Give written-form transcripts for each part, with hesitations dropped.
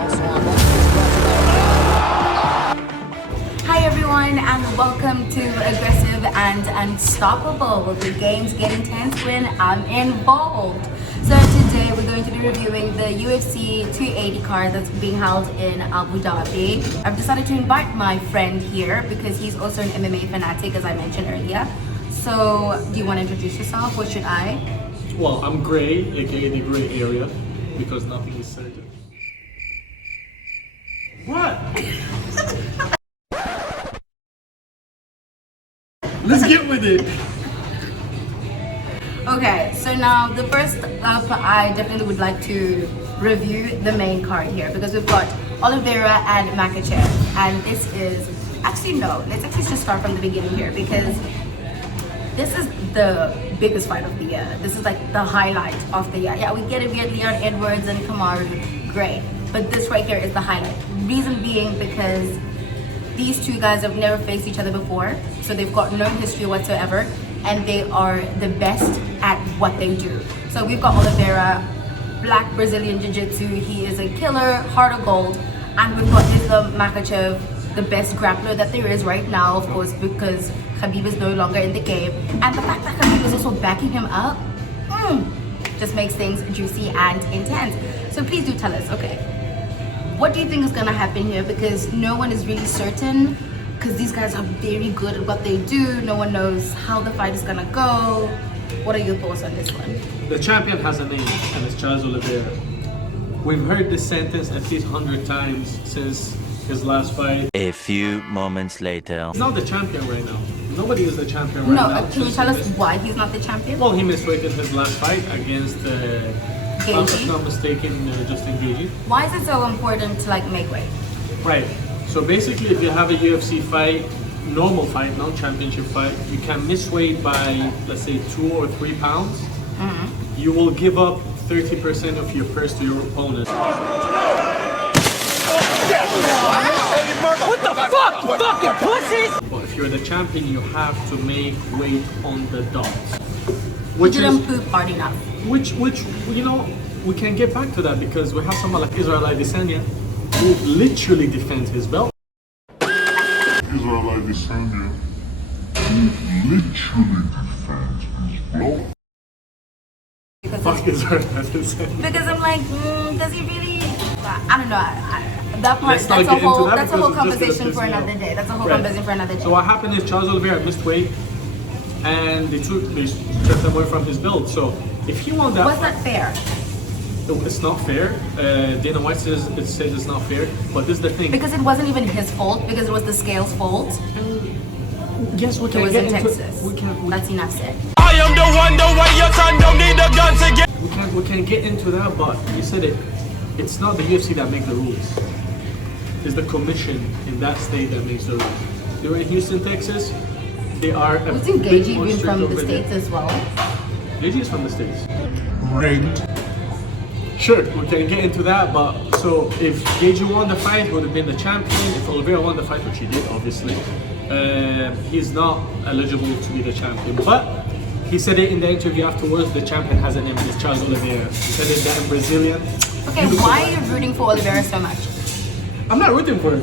Hi everyone and welcome to Aggressive and Unstoppable, where the games get intense when I'm involved. So today we're going to be reviewing the UFC 280 card that's being held in Abu Dhabi. I've decided to invite my friend here because he's also an MMA fanatic, as I mentioned earlier. So do you want to introduce yourself or should I? Well, I'm Gray, aka the Gray Area, because nothing is certain. What? Let's get with it. Okay, so now the first up, I definitely would like to review the main card here because we've got Oliveira and Makhachev, and this is actually no. Let's actually just start from the beginning here because this is the biggest fight of the year. This is like the highlight of the year. Yeah, we get it. We had Leon Edwards and Kamaru, great, but this right here is the highlight. Reason being because these two guys have never faced each other before, so they've got no history whatsoever, and they are the best at what they do. So we've got Oliveira, black Brazilian Jiu-Jitsu. He is a killer, heart of gold, and we've got Islam Makhachev, the best grappler that there is right now, of course, because Khabib is no longer in the game, and the fact that Khabib is also backing him up, just makes things juicy and intense. So please do tell us, okay, what do you think is gonna happen here? Because no one is really certain, because these guys are very good at what they do. No one knows how the fight is gonna go. What are your thoughts on this one? The champion has a name, and it's Charles Oliveira. We've heard this sentence at least 100 times since his last fight. A few moments later. He's not the champion right now. Nobody is the champion right now. No, can you tell us why he's not the champion? Well, he missed weight in his last fight against, if I'm not mistaken, Justin Gaethje. Why is it so important to like make weight? Right. So basically, if you have a UFC fight, normal fight, non-championship fight, you can miss weight by, let's say, 2 or 3 pounds. You will give up 30% of your purse to your opponent. What the fuck, you fucking pussies! But if you're the champion, you have to make weight on the dot. We didn't poop hard enough. Which, you know, we can get back to that because we have someone like Israel Adesanya who literally defends his belt. Israel Adesanya, who literally defends his belt. Fuck Israel Adesanya. Because I'm like, does he really? I don't know. That part, Let's not that's get a whole, into that that's a whole because it's just conversation gonna for piss me another off. day. That's a whole Right. conversation for another day. So what happened is Charles Oliveira missed weight and they took him away from his belt. So if he won that Was fight, that fair? it's not fair. Dana White says it's not fair, but this is the thing. Because it wasn't even his fault, because it was the scale's fault. Yes, we It can was get in into Texas. we That's enough said. I am the one, the way your son don't need a gun to get. we can get into that, but you said it. It's not the UFC that make the rules. It's the commission in that state that makes the rules. They're in Houston, Texas. They are a Wasn't bit Gaethje more even strict from over the there. States as well? Gaethje is from the States. Rigged. Sure, we can get into that, but so if Gaethje won the fight, he would have been the champion. If Oliveira won the fight, which he did, obviously, he's not eligible to be the champion. But he said it in the interview afterwards, the champion has a name, and it's Charles Oliveira. He said it that in Brazilian. Okay, why are you rooting for Oliveira so much? I'm not rooting for him.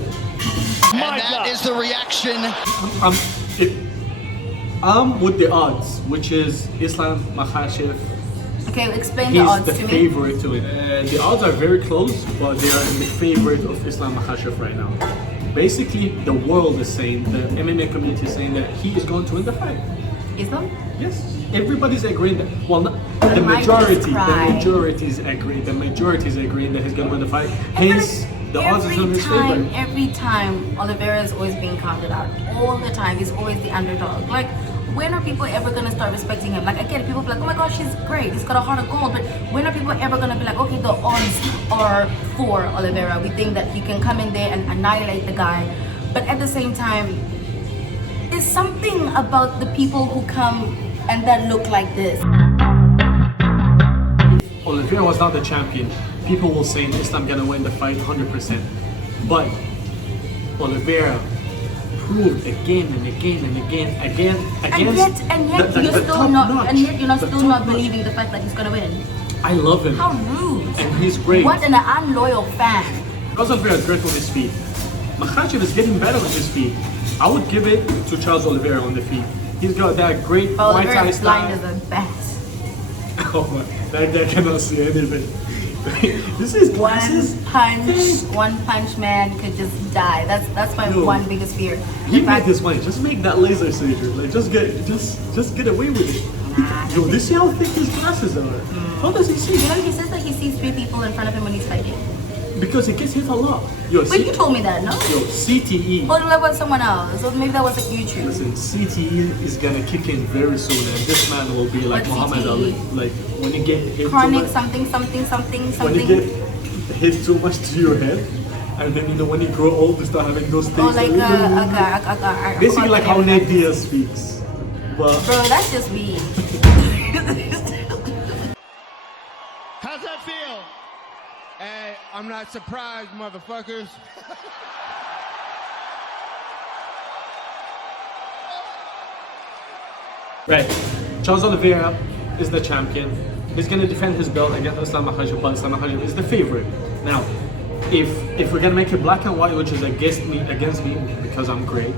And that is the reaction. I'm with the odds, which is Islam Makhachev. Okay, explain the He's odds the to me. favorite to it. The odds are very close, but they are in the favorite of Islam Makhachev right now. Basically, the world is saying, the MMA community is saying that he is going to win the fight. Islam? Yes, everybody's agreeing that. Well, not, the might majority, just cry. the majority's agreeing. The majority's agreeing that he's going to win the fight. Hence, the odds is in his favor. Every time Oliveira is always being counted out. All the time, he's always the underdog. Like, when are people ever gonna start respecting him? Like, again, people be like, oh my gosh, he's great, he's got a heart of gold. But when are people ever gonna be like, okay, the odds are for Oliveira. We think that he can come in there and annihilate the guy. But at the same time, there's something about the people who come and that look like this. Oliveira was not the champion. People will say Islam gonna win the fight 100%. But Oliveira proved again and again and again against And yet the you're still top not, notch. and yet you're not The still top not notch. believing the fact that he's gonna win. I love him. How rude! And he's great. What an unloyal fan. Charles Oliveira is great on his feet. Makhachev is getting better on his feet. I would give it to Charles Oliveira on the feet. He's got that great Muay Thai Oliveira's blind style. as a bat. Oh my, that guy cannot see anything. this is One punch man could just die. That's my Yo. one biggest fear. He In made fact, this money. Just make that laser surgery. Like just get away with it. Yo, do you see how thick his glasses are? How does he see? you know, he says that he sees 3 people in front of him when he's fighting. Because he gets hit a lot. Yo, But you told me that, no? yo, CTE. Or that was someone else. Or maybe that was like YouTube. Listen, CTE is gonna kick in very soon, and this man will be like What's Muhammad CTE? Ali. Like when you get hit too Chronic much, something. when you get hit too much to your head, and then you know when you grow old, you start having those things. Or like Basically, like how Nate Diaz speaks. But Bro, that's just me. How's that feel? Hey, I'm not surprised, motherfuckers. right, Charles Oliveira is the champion. He's gonna defend his belt against Islam Makhachev, but Islam Makhachev is the favorite. Now, if we're gonna make it black and white, which is against me because I'm great,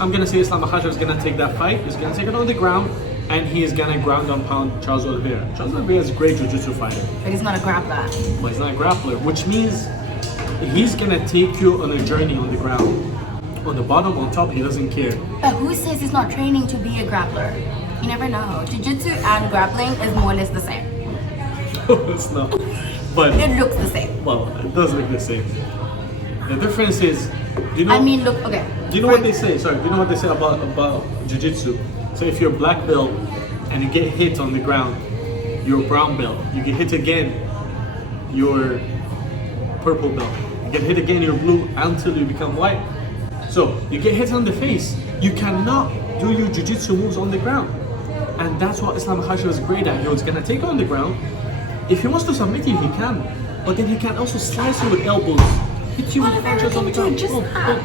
I'm gonna say Islam Makhachev is gonna take that fight. He's gonna take it on the ground, and he is gonna ground and pound Charles Oliveira. Charles Oliveira is a great jiu-jitsu fighter, But he's not a grappler. but he's not a grappler, which means he's gonna take you on a journey on the ground. On the bottom, on top, he doesn't care. But who says he's not training to be a grappler? You never know. Jiu-jitsu and grappling is more or less the same. It's not. But It looks the same. well, it does look the same. The difference is, you know. I mean, look, okay. Do you know what they say? Sorry, do you know what they say about jiu-jitsu? So if you're a black belt and you get hit on the ground, you're a brown belt. You get hit again, you're purple belt. You get hit again, you're blue until you become white. So you get hit on the face, you cannot do your jiu-jitsu moves on the ground. And that's what Islam Makhachev is great at. He's gonna take you on the ground. If he wants to submit you, he can. But then he can also slice you with elbows, hit you with Oliveira punches on the can do ground. just that.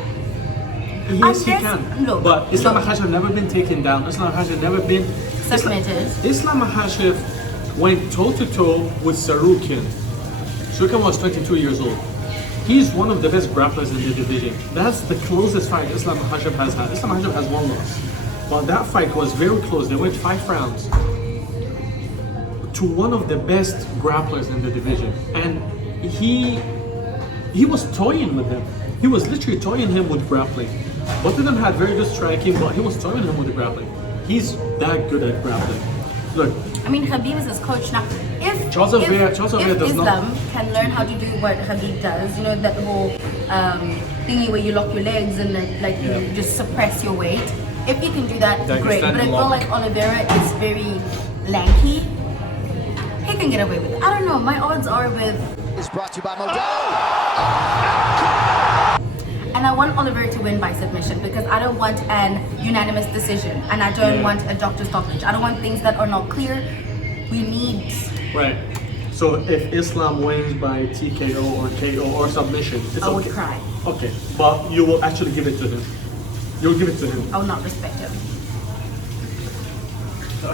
Yes, he Unless- can. look, But Islam look. Makhachev never been taken down. Islam Makhachev never been Submitted. Islam Makhachev went toe to toe with Sarukian. Sarukian was 22 years old. He's one of the best grapplers in the division. That's the closest fight Islam Makhachev has had. Islam Makhachev has one loss, but that fight was very close. They went 5 rounds to one of the best grapplers in the division, and he was toying with him. He was literally toying him with grappling. Both of them had very good striking, but he was toying him with the grappling. He's that good at grappling. Look, I mean, Khabib is his coach now. If Charles Oliveira does Islam not- can learn how to do what Khabib does, you know, that whole thingy where you lock your legs and then, like you just suppress your weight. If you can do that, Like great. But I standing feel lock. like Oliveira is very lanky. He can get away with it. I don't know. My odds are with, Is brought to you by Modelo. and I want Oliveira to win by submission because I don't want an unanimous decision, and I don't Yeah. want a doctor stoppage. I don't want things that are not clear. We need. right. So if Islam wins by TKO or KO or submission, it's I would okay. cry. Okay, but you will actually give it to him. You'll give it to him. I will not respect him.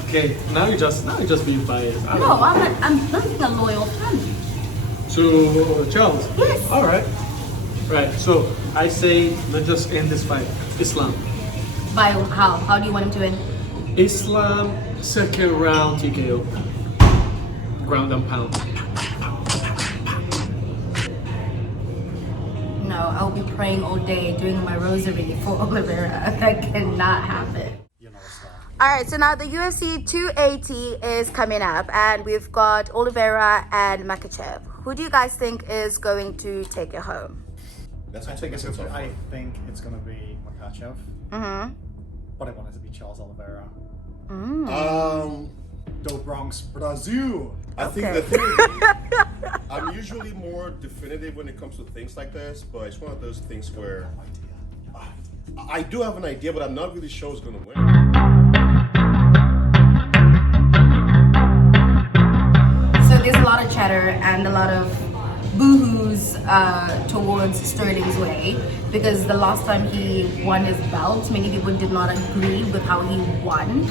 Okay, now you're just being biased. I don't No, know. I'm not being a loyal fan. To Charles. Yes. All right. Right. So I say let's just end this fight. Islam. By how? How do you want him to win? Islam second round TKO. Ground and pound. No, I'll be praying all day, doing my rosary for Oliveira. That cannot happen. Alright, so now the UFC 280 is coming up, and we've got Oliveira and Makhachev. Who do you guys think is going to take it home? I think it's going to be Makhachev. Mm-hmm. But I want it to be Charles Oliveira. Do Bronx, Brazil. I think Okay. the thing, I'm usually more definitive when it comes to things like this, but it's one of those things where I do have an idea, but I'm not really sure who's going to win. So there's a lot of chatter and a lot of boo-hoos towards Sterling's way, because the last time he won his belt, many people did not agree with how he won.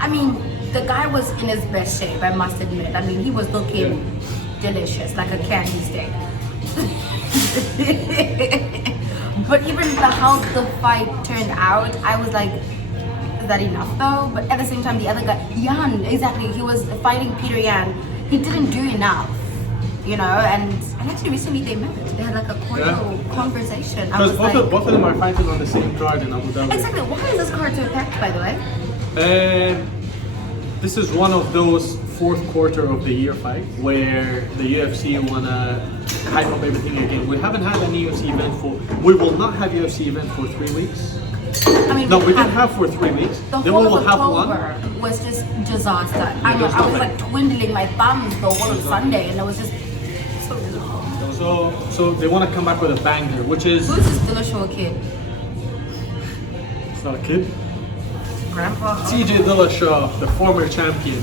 I mean, the guy was in his best shape, I must admit. I mean, he was looking delicious, like a candy stick. But even how the fight turned out, I was like, is that enough though? But at the same time, the other guy, Jan, exactly, he was fighting Peter Yan. He didn't do enough, you know. And actually recently they met. They had like a cordial conversation. I Because was both of them are fighting on the same card in Abu Dhabi. exactly. Why is this card so packed, by the way? This is one of those fourth quarter of the year fight where the UFC wanna hype up everything again. We haven't had any UFC event we will not have UFC event for 3 weeks. I mean, No, we didn't have for 3 weeks. The Then we whole will of have October one. was just disaster. there's I was nothing. like twiddling my thumbs the whole of Sunday, and it was just so miserable. So they want to come back with a banger, which is Who's this Dillashaw kid? it's not a kid. Grandpa? TJ Dillashaw, the former champion,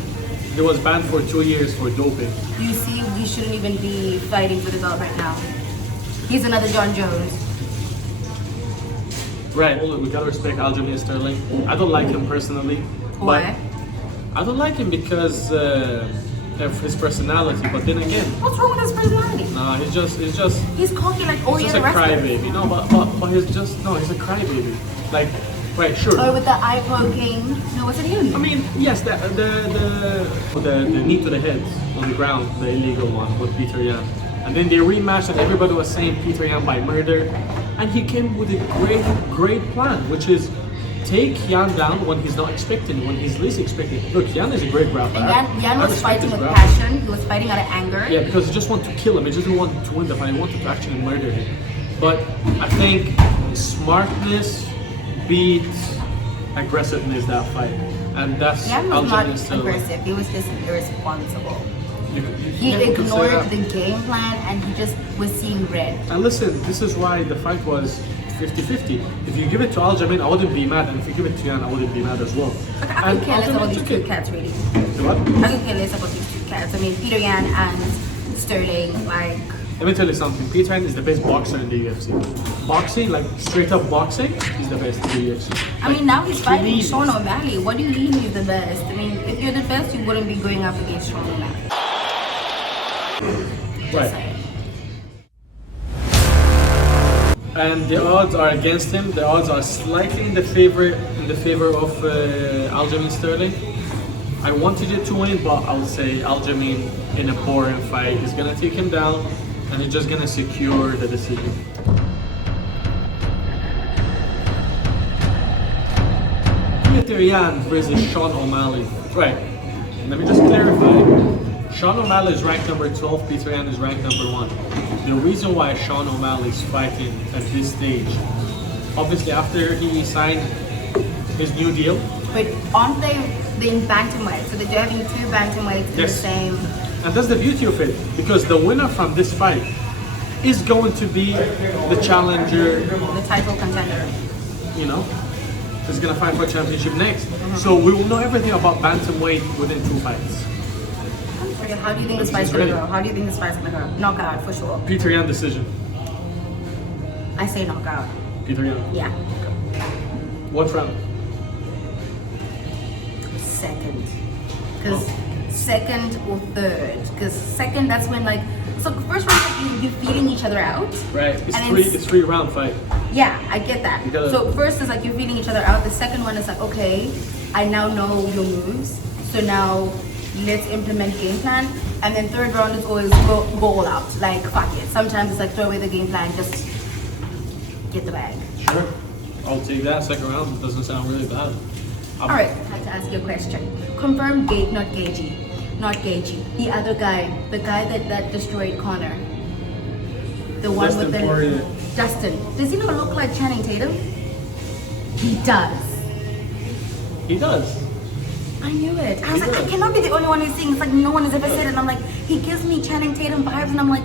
he was banned for 2 years for doping. You see, we shouldn't even be fighting for the belt right now. He's another John Jones. Right. We gotta respect Aljamain Sterling. I don't like him personally. Why? But I don't like him because of his personality. But then again, What's wrong with his personality? nah, he's just He's cocky like all just the a rest of us. crybaby. No, but he's he's a crybaby. Like, right, sure. Or with the eye poking. No, what's it again? I mean, yes, the knee to the head on the ground, the illegal one with Peter Yan. And then they rematched and everybody was saying Peter Yan by murder. And he came with a great plan, which is take Yan down when he's not expecting, when he's least expecting. Look, Yan is a great grappler. And Yan I was respect fighting his with grappling. passion. He was fighting out of anger. Yeah, because he just wanted to kill him. He just didn't want to win the fight. He wanted to actually murder him. But I think smartness beats aggressiveness that fight. And that's Yan was not Aljamain Sterling. aggressive. He was just irresponsible. You He could say ignored that. the game plan and he just was seeing red. And listen, this is why the fight was 50-50. If you give it to Aljamain, I wouldn't be mad. And if you give it to Yan, I wouldn't be mad as well. Like, I And could care less about Aljamain these took two it. cats, really. The what? I could care less about these two cats. I mean, Peter Yan and Sterling, like, Let me tell you something. Peter Yan is the best boxer in the UFC. Boxing, like straight up boxing, he's the best in the UFC. I mean, now he's fighting please. Sean O'Malley. What do you mean he's the best? I mean, if you're the best, you wouldn't be going up against Sean O'Malley. Just Right. saying. And the odds are against him. The odds are slightly in the favor of Aljamain Sterling. I wanted it to win, but I would say Aljamain in a boring fight is gonna take him down, and he's just gonna secure the decision. Peter Yan versus Sean O'Malley. Right. Let me just clarify. Sean O'Malley is ranked number 12, Peter Yan is ranked number 1. The reason why Sean O'Malley is fighting at this stage, obviously after he signed his new deal, But aren't they in bantamweight? So they're having two bantamweights in the Yes. same. and that's the beauty of it, because the winner from this fight is going to be the challenger, The title contender. you know, is gonna fight for a championship next. So we will know everything about bantamweight within 2 fights. Okay, how do you think this fight's gonna go? How do you think this fight's gonna go? Knockout for sure. Peter Yan decision. I say knockout. Peter Yan. Yeah. What round? Second. Because second or third. Because second, that's when like. So the first round, like, you're feeling each other out. Right. And then It's 3-round fight. Yeah, I get that. You gotta- So first is like you're feeling each other out. The second one is like, okay, I now know your moves. So now let's implement game plan. And then third round is always go all out. Like fuck it. Sometimes it's like throw away the game plan, just get the bag. Sure. I'll take that. Second round doesn't sound really bad. All right, I had to ask you a question. Confirm Gate, not Gagey. Not Gagey. The other guy, the guy that destroyed Connor. The one Dustin with the Poirier. Dustin. Does he not look like Channing Tatum? He does. He does. I knew it. I was like, I cannot be the only one who's seeing. It's like no one has ever said it. And I'm like, he gives me Channing Tatum vibes, and I'm like,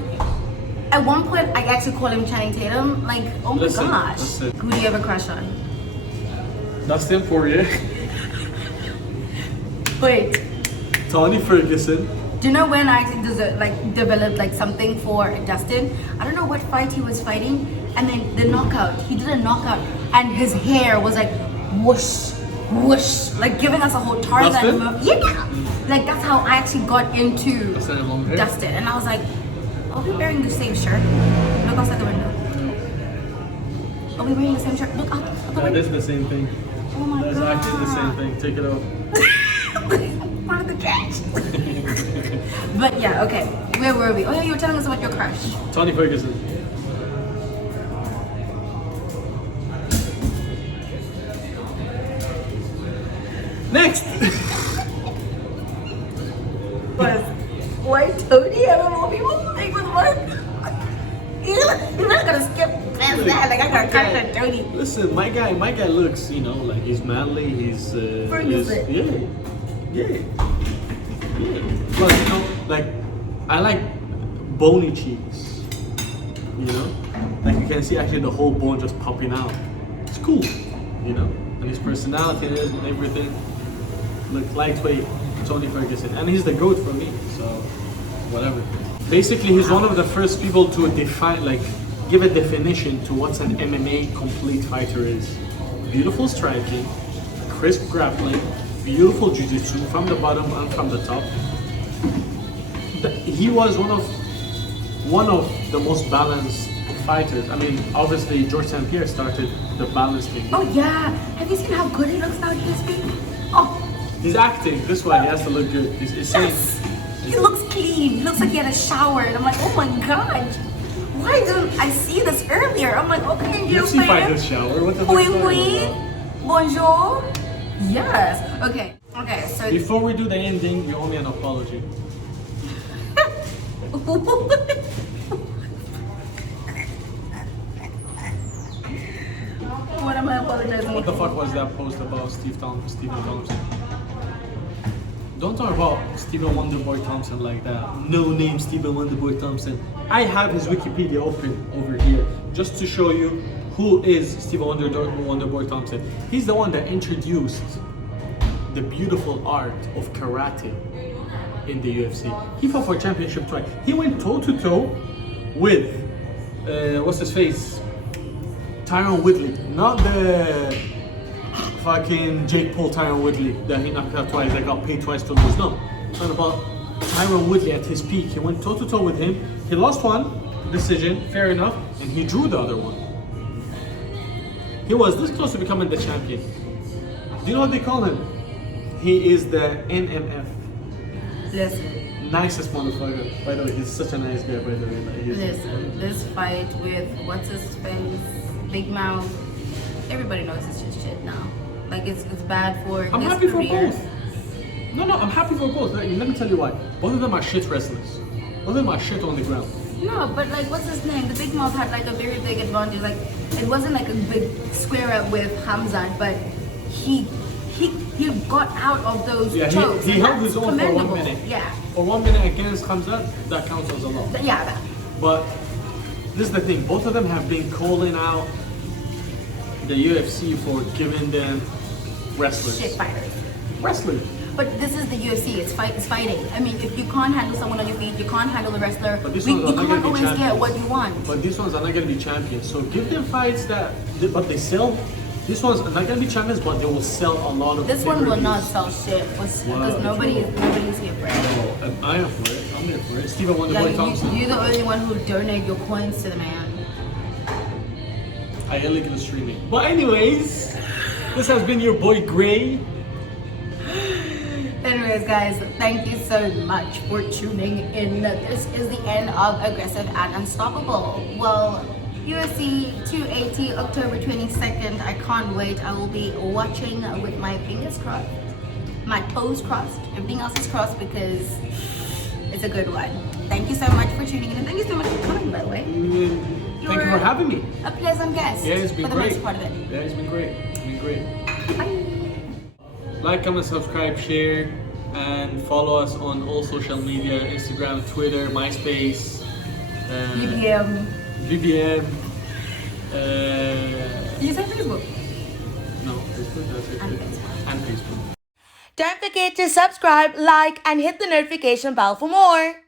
at one point I actually call him Channing Tatum. Like, oh my Listen, gosh. listen. Who do you ever crush on? Dustin Poirier. Wait. Tony Ferguson. Do you know when I actually developed like something for Dustin? I don't know what fight he was fighting, and then the knockout. He did a knockout, and his hair was like whoosh, whoosh, like giving us a whole Tarzan Dustin? move. Yeah, like that's how I actually got into Dustin had long hair. Dustin, and I was like, are we wearing the same shirt? Look outside the window. Are we wearing the same shirt? Look up. Look That up. is the same thing. Oh my That's god. actually the same thing. Take it off. Part of the trash. But yeah, okay. Where were we? Oh yeah, you were telling us about your crush. Tony Ferguson. Next! Was white Tony? I don't know people think with what? You're not gonna skip past that. Like I got crush on Tony. Listen, my guy looks, you know, like he's manly, he's Ferguson. yeah. Plus, you know, like I like bony cheeks. You know? Like you can see actually the whole bone just popping out. It's cool, you know? And his personality and everything. Look, lightweight Tony Ferguson. And he's the GOAT for me, so whatever. Basically, he's one of the first people to define, like, give a definition to what an MMA complete fighter is. Beautiful striking, crisp grappling, beautiful jiu-jitsu from the bottom and from the top. He was one of the most balanced fighters. I mean, obviously George St. Pierre started the balance thing. Oh yeah. Have you seen how good he looks now, DSP? Oh He's acting. This why he has to look good. He's saying. yes. He looks clean. He looks like he had a shower. And I'm like, oh my god. Why didn't I see this earlier? I'm like, okay, you UFC fighters shower. What the fuck? Oui, are you talking oui. about? Bonjour. Yes. Okay. Okay. So. Before we do the ending, you owe me an apology. What am I apologizing What the for? fuck was that post about Stephen Thompson? Don't talk about Stephen Wonderboy Thompson like that. No name Stephen Wonderboy Thompson. I have his Wikipedia open over here just to show you who is Stephen Wonderboy Thompson. He's the one that introduced the beautiful art of karate in the UFC. He fought for championship twice. He went toe to toe with what's his face? Tyron Woodley, not the fucking Jake Paul Tyron Woodley that he knocked out twice, that got paid twice to lose. No, I'm talking about Tyron Woodley at his peak. He went toe to toe with him. He lost one decision, fair enough, and he drew the other one. He was this close to becoming the champion. Do you know what they call him? He is the NMF. Listen, Nicest motherfucker. By the way, he's such a nice guy, by the way. Like, he's- listen. This fight with what's his face, Big Mouth. Everybody knows it's just shit now. Like it's bad for I'm his happy for career. both. No, I'm happy for both. Let me tell you why. Both of them are shit wrestlers. Both of them are shit on the ground. No, but like, what's his name? The Big Mouth had like a very big advantage. Like, it wasn't like a big square up with Hamzat, but he got out of those Yeah, chokes. he and held that's his own for commendable. 1 minute. Yeah, For 1 minute against Hamzat, that counts as a lot. yeah, that. But this is the thing. Both of them have been calling out the UFC for giving them wrestlers. Shit fighters. Wrestlers. But this is the UFC. It's fighting. I mean, if you can't handle someone on your feet, you can't handle the wrestler. But these You ones are not can't gonna be always get champions. what you want. But these ones are not going to be champions. So give them fights but they sell. These ones are not going to be champions, but they will sell a lot of. This one will pay-per-views. not sell shit because Wow, nobody's here for it. Oh, and I am for it. I'm there for it. Stephen Wonderboy Like Thompson. you're the only one who donate your coins to the man. I illegally streaming. But anyways, this has been your boy Gray. Anyways, guys, thank you so much for tuning in. This is the end of Aggressive and Unstoppable. Well, UFC 280, October 22nd. I can't wait. I will be watching with my fingers crossed, my toes crossed. Everything else is crossed because it's a good one. Thank you so much for tuning in, and thank you so much for coming, by the way. Thank you for having me. A pleasant guest Yeah, it's been for the great. most part of it. Yeah, it's been great. It's been great. Bye. Like, comment, subscribe, share, and follow us on all social media: Instagram, Twitter, MySpace, BBM. BBM. You say Facebook? No, Facebook. That's it. And Facebook. And Facebook. Don't forget to subscribe, like, and hit the notification bell for more.